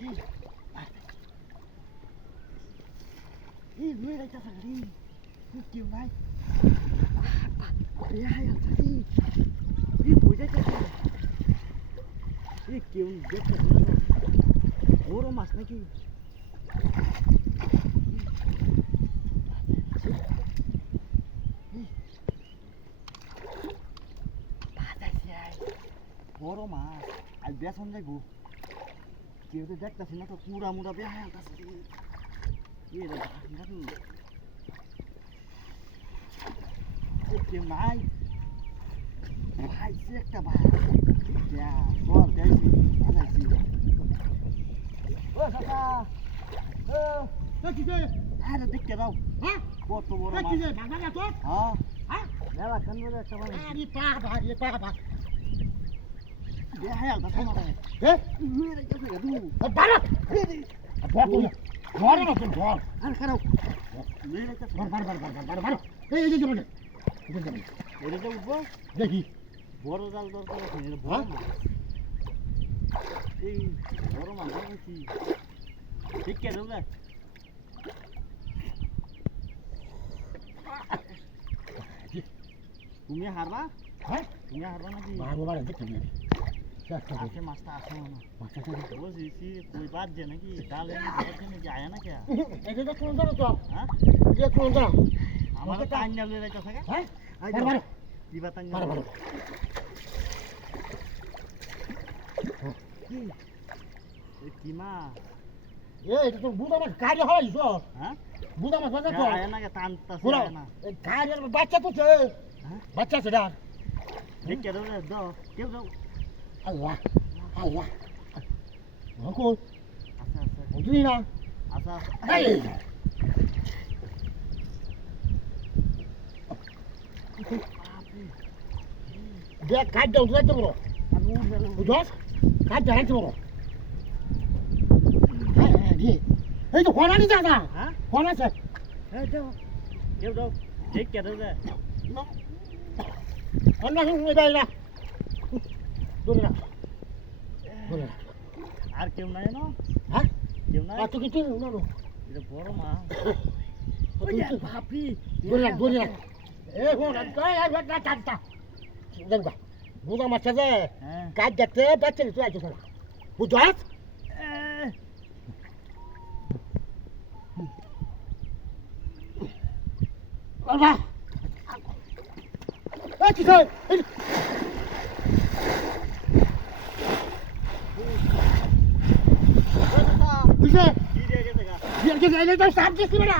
Ih, gue dah cakap ni. Gue kêu này. Ih, hai anh đi. Ih, gue dah cakap. Ih, kêu dia cakap ni. Orang mas lagi. বড় মাছ আর বেসন যাইব কেউ তো দেখতেছি না তো পুরা মুড়া বেয়া আনতেছে কেউ নাই ভাইছি একটা ভাই সব যাইছি বাজাইছি ও কাকা আরে দেখতে দাও কত বড় মাছ হ্যাঁ মেলা কানবো একটা মানে dia hayal tak sama dah. Gue dah cakap tu. Barak. Barak tu. Barak tu barak. An karo. Gue dah cakap. Barak. Eh, jangan. Ini tu bos. Lagi. Boro dal dor kau ni boro. Eh, boro mana ni? Tik ke tu dah. Punya harba? Punya harba lagi. Baru dikit ni. आके मस्त आते हैं ना वो इसी कोई बात जे ना कि डाले में बैठने में आया ना क्या ऐसे तो कौन सा तो हां ये कौन सा हमारा टाइम ले रहा कैसा क्या हैं मारो ये बताएं मारो ये कीमा ये तो बुदा में कार्य है इसो हां बुदा में बना तो आया ना क्या तांता से आया ना कार्य में बच्चा तो है बच्चा से डाल देख के दो क्यों दो Allah. Aku. Asa. Itu ni lah. Asa. Hey. Dia kacau tu tu bro. Udah? Kacau tu bro. Hey, hey tu kau ni dah dah. Hah? Kau ni sah. Kêu đâu? Chết kìa đâu ra? Anh đang ngồi đây nè. Dulu nak. আর কেউ নাই না হ্যাঁ কেউ নাই তুই কিছু না না এটা বড় মাছ ওই বাপি দূরে এ কোন কই আর না টাটা দেখবা বুদা মাছ আছে কাজ দেখতে বাচ্চা তুই আইছিস না বুঝাস বাবা এই কি কই Bisa. Dia ke saya tu sabji sih mana?